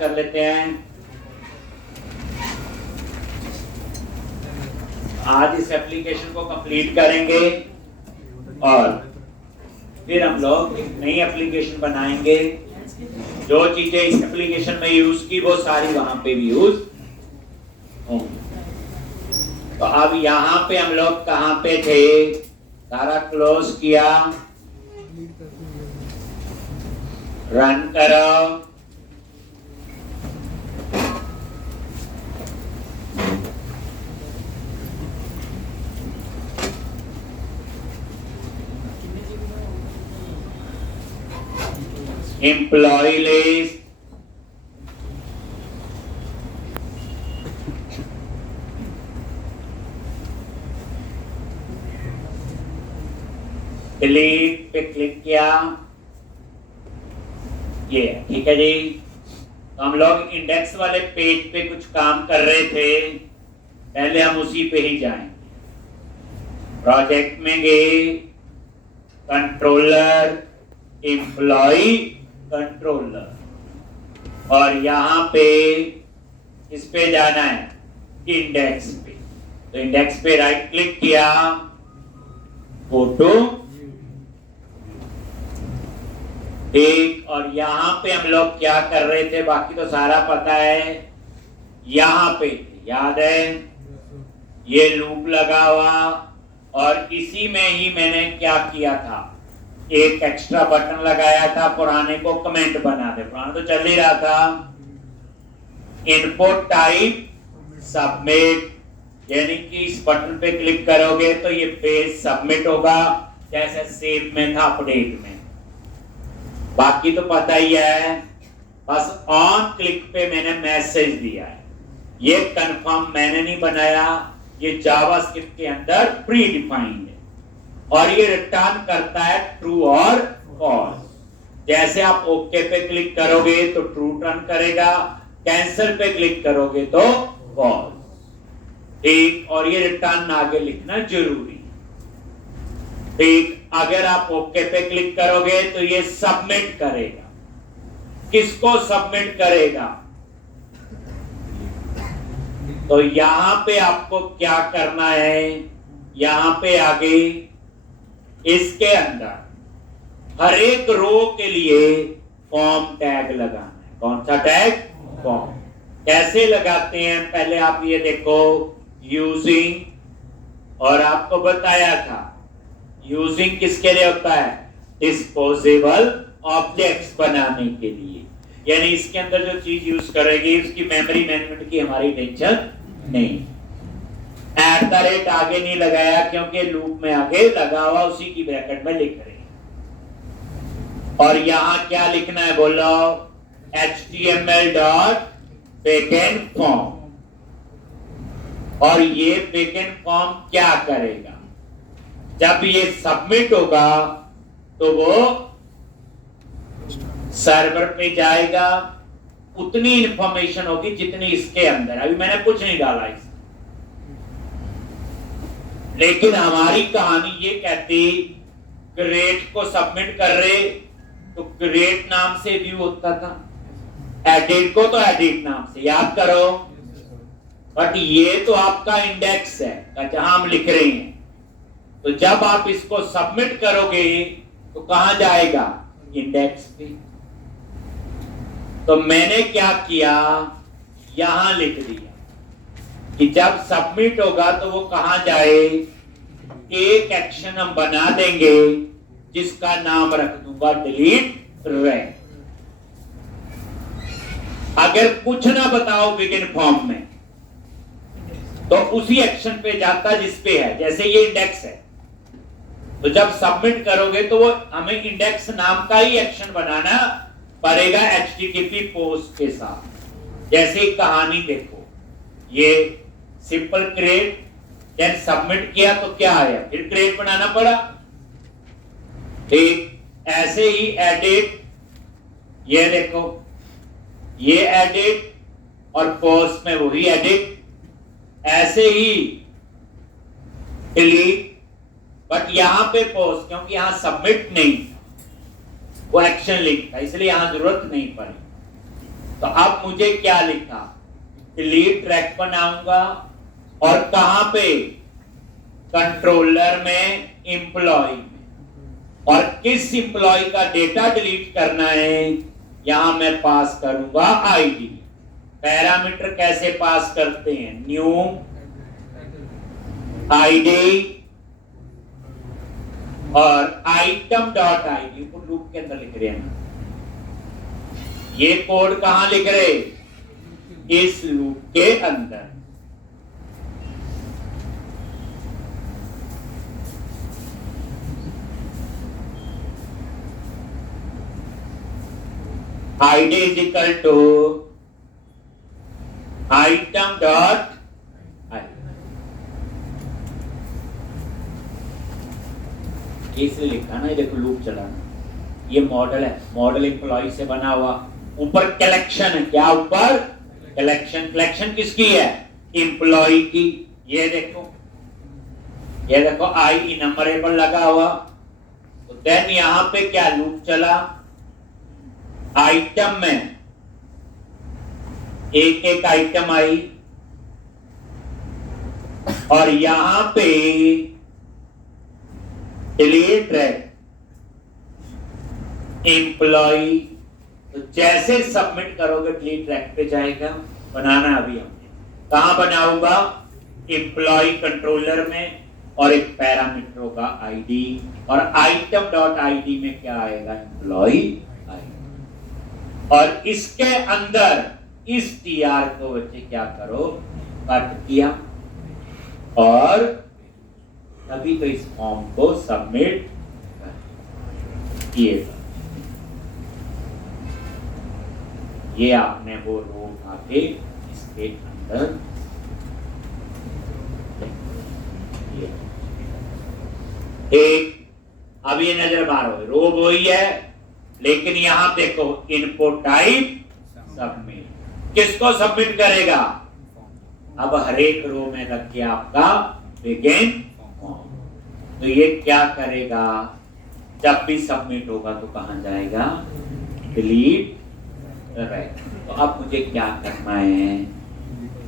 कर लेते हैं। आज इस एप्लीकेशन को कंप्लीट करेंगे और फिर हम लोग एक नई एप्लीकेशन बनाएंगे। जो चीजें इस एप्लीकेशन में यूज की वो सारी वहां पे भी यूज होंगी। तो अब यहाँ पे हम लोग कहाँ पे थे, सारा क्लोज किया, रन करो। एम्प्लॉय लिस्ट, डिलीट पे क्लिक किया, ये ठीक है जी। तो हम लोग इंडेक्स वाले पेज पे कुछ काम कर रहे थे, पहले हम उसी पे ही जाएंगे। प्रोजेक्ट में गए, कंट्रोलर, एम्प्लॉय कंट्रोलर, और यहाँ पे इस पे जाना है इंडेक्स पे। तो इंडेक्स पे राइट क्लिक किया, फोटो एक, और यहाँ पे हम लोग क्या कर रहे थे बाकी तो सारा पता है। यहाँ पे याद है ये लूप लगा हुआ, और इसी में ही मैंने क्या किया था, एक एक्स्ट्रा बटन लगाया था, पुराने को कमेंट बना दे। पुराना तो चल ही रहा था। इनपुट टाइप सबमिट, यानी कि इस बटन पे क्लिक करोगे तो ये पेज सबमिट होगा, जैसे सेव में था अपडेट में। बाकी तो पता ही है, बस ऑन क्लिक पे मैंने मैसेज दिया है। ये कंफर्म मैंने नहीं बनाया, ये जावास्क्रिप्ट के अंदर प्री डिफाइंड है, और ये रिटर्न करता है ट्रू और फॉल्स। जैसे आप ओके पे क्लिक करोगे तो ट्रू रिटर्न करेगा, कैंसिल पे क्लिक करोगे तो फॉल्स। ठीक, और ये रिटर्न आगे लिखना जरूरी। ठीक, अगर आप ओके पे क्लिक करोगे तो ये सबमिट करेगा। किसको सबमिट करेगा? तो यहां पे आपको क्या करना है, यहां पे आगे इसके अंदर हर एक रो के लिए फॉर्म टैग लगाना है। कौन सा टैग? फॉर्म। कैसे लगाते हैं पहले आप ये देखो, यूजिंग, और आपको बताया था यूजिंग किसके लिए होता है, डिस्पोजेबल ऑब्जेक्ट्स बनाने के लिए। यानी इसके अंदर जो चीज यूज करेगी उसकी मेमोरी मैनेजमेंट की हमारी टेंशन नहीं। @ आगे नहीं लगाया क्योंकि लूप में आगे लगा हुआ, उसी की ब्रैकेट में लिख रहे हैं। और यहां क्या लिखना है बोलो, HTML.backend form। और ये बैकएंड फॉर्म क्या करेगा, जब ये सबमिट होगा तो वो सर्वर पे जाएगा, उतनी इंफॉर्मेशन होगी जितनी इसके अंदर। अभी मैंने कुछ नहीं डाला इसमें, लेकिन हमारी कहानी ये कहती क्रिएट को सबमिट कर रहे तो क्रिएट नाम से व्यू होता था, एडिट को तो एडिट नाम से, याद करो। बट ये तो आपका इंडेक्स है जहां हम लिख रहे हैं। तो जब आप इसको सबमिट करोगे तो कहां जाएगा, इंडेक्स पे। तो मैंने क्या किया, यहां लिख दिया कि जब सबमिट होगा तो वो कहां जाए। एक एक्शन हम बना देंगे जिसका नाम रख दूंगा डिलीट रैंक। अगर कुछ ना बताओ बिगिन फॉर्म में तो उसी एक्शन पे जाता जिस पे है। जैसे ये इंडेक्स है, तो जब सबमिट करोगे तो वो हमें इंडेक्स नाम का ही एक्शन बनाना पड़ेगा HTTP पोस्ट के साथ। जैसे कहानी देखो, ये सिंपल क्रिएट, देन सबमिट किया तो क्या आया, फिर क्रिएट बनाना पड़ा। ठीक, ऐसे ही एडिट, ये देखो ये एडिट, और पोस्ट में वही एडिट। ऐसे ही डिलीट, बट यहां पे पोस्ट, क्योंकि यहां सबमिट नहीं, वो एक्शन लिंक था, इसलिए यहां जरूरत नहीं पड़ी। तो अब मुझे क्या लिखा, डिलीट ट्रैक बनाऊंगा और कहां पे, कंट्रोलर में, एम्प्लॉय में, और किस एम्प्लॉय का डेटा डिलीट करना है, यहां मैं पास करूंगा आईडी। पैरामीटर कैसे पास करते हैं, न्यू आईडी और आइटम डॉट आईडी को लूप के अंदर लिख रहे हैं। ये कोड कहां लिख रहे, इस लूप के अंदर। id is equal to item dot इसलिए लिखा ना, ये देखो लूप चलाना, ये मॉडल है, मॉडल एम्प्लॉय से बना हुआ, ऊपर कलेक्शन है, क्या ऊपर कलेक्शन, कलेक्शन किसकी है, एम्प्लॉय की। ये देखो आई इनमरेबल लगा हुआ, तो देन यहां पे क्या लूप चला, आइटम में एक एक आइटम आई और यहां पे डिलीट ट्रैक एम्प्लॉय, तो जैसे सबमिट करोगे डिलीट ट्रैक पे जाएगा। बनाना अभी हमने कहां बनाऊंगा, एम्प्लॉय कंट्रोलर में, और एक पैरामीटर होगा आईडी, और आइटम डॉट आईडी में क्या आएगा, एम्प्लॉय आईडी। और इसके अंदर इस टीआर को बच्चे क्या करो, कट किया, और तभी तो इस फॉर्म को सबमिट किए। ये आपने वो रो उठा के इसके अंदर एक, अब ये नजर मारो, रो वही है, लेकिन यहां देखो इनपुट टाइप सबमिट, किसको सबमिट करेगा, अब हर एक रो में रख के आपका बिगिन फॉर्म। तो ये क्या करेगा, जब भी सबमिट होगा तो कहां जाएगा, डिलीट ट्रैक। तो अब मुझे क्या करना है,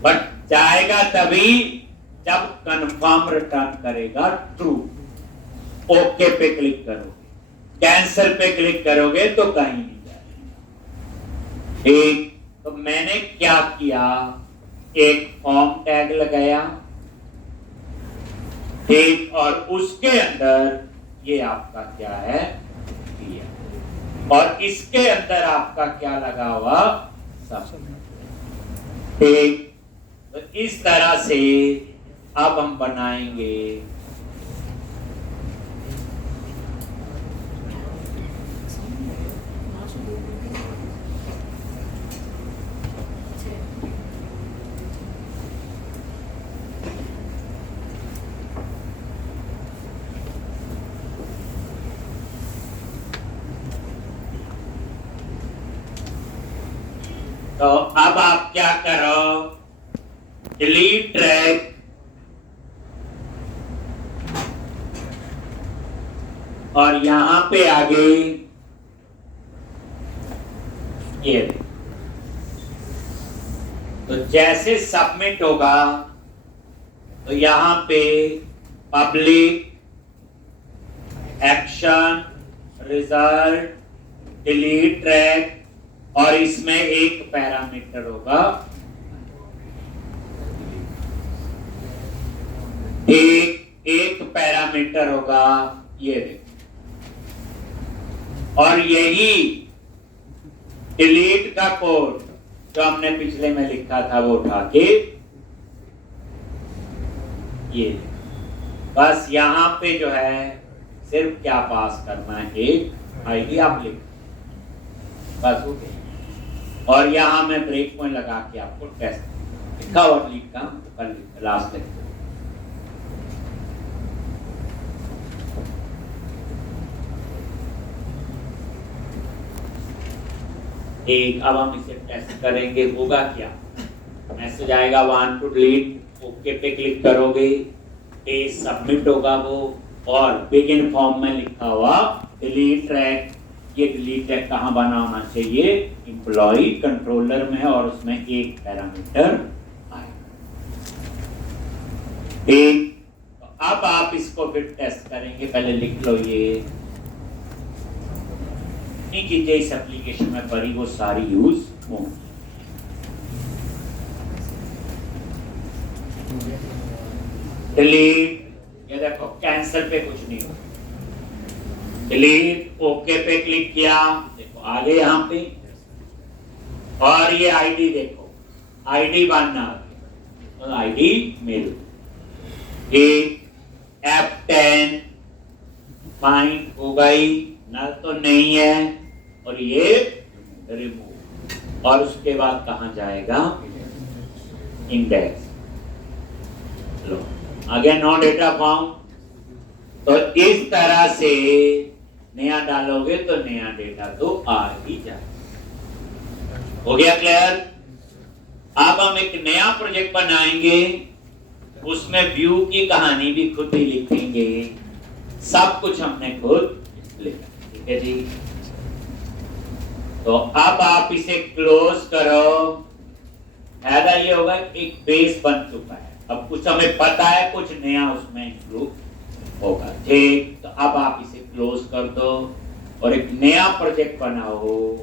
बट जाएगा तभी जब कंफर्म रिटर्न करेगा ट्रू। ओके पे क्लिक करोगे, कैंसिल पे क्लिक करोगे तो कहीं नहीं जाएगा। ठीक, तो मैंने क्या किया, एक फॉर्म टैग लगाया, ठीक, और उसके अंदर ये आपका क्या है, और इसके अंदर आपका क्या लगा हुआ, सबमिट। ठीक, तो इस तरह से अब हम बनाएंगे तो अब आप क्या करो, डिलीट ट्रैक और यहां पे आगे ये, तो जैसे सबमिट होगा तो यहां पे public action result delete track, और इसमें एक पैरामीटर होगा, एक पैरामीटर होगा, ये देखो, और यही डिलीट का कोड जो हमने पिछले में लिखा था वो उठा के ये, बस यहां पे जो है सिर्फ क्या पास करना है, एक आईडी आप लिख, बस हो गया। और यहां मैं ब्रेक पॉइंट लगा के आपको टेस्ट लिखा और लिखा कल लास्ट लेक्चर। एक, अब हम इसे टेस्ट करेंगे, होगा क्या, मैसेज आएगा वांट टू डिलीट, ओके पे क्लिक करोगे, पेज सबमिट होगा वो, और बिगिन फॉर्म में लिखा हुआ डिलीट ट्रैक, ये डिलीट टैग कहाँ बना होना चाहिए, एम्प्लॉय कंट्रोलर में, और उसमें एक पैरामीटर आएगा। ठीक, तो अब आप इसको फिर टेस्ट करेंगे। पहले लिख लो, ये चीजें इस एप्लीकेशन में पड़ी वो सारी यूज होंगी। डिलीट, ये देखो कैंसिल पे कुछ नहीं हो, डिलीट, ओके पे क्लिक किया, देखो आगे यहाँ पे, और ये आईडी देखो, आईडी बनना, तो आईडी मेल, एक F10 फाइंड हो गई, नल तो नहीं है, और ये रिमूव, और उसके बाद कहाँ जाएगा, इंडेक्स। लो आ गया नो डेटा फाउंड। तो इस तरह से नया डालोगे तो नया डेटा तो आ ही जाएगा। हो गया क्लियर? अब हम एक नया प्रोजेक्ट बनाएंगे, उसमें व्यू की कहानी भी खुद ही लिखेंगे, सब कुछ हमने खुद लिखा। ठीक है जी, तो अब आप इसे क्लोज करो। फायदा ये होगा एक बेस बन चुका है, अब कुछ हमें पता है, कुछ नया उसमें इंक्लूड होगा। ठीक, तो अब आप इसे क्लोज कर दो और एक नया प्रोजेक्ट बनाओ।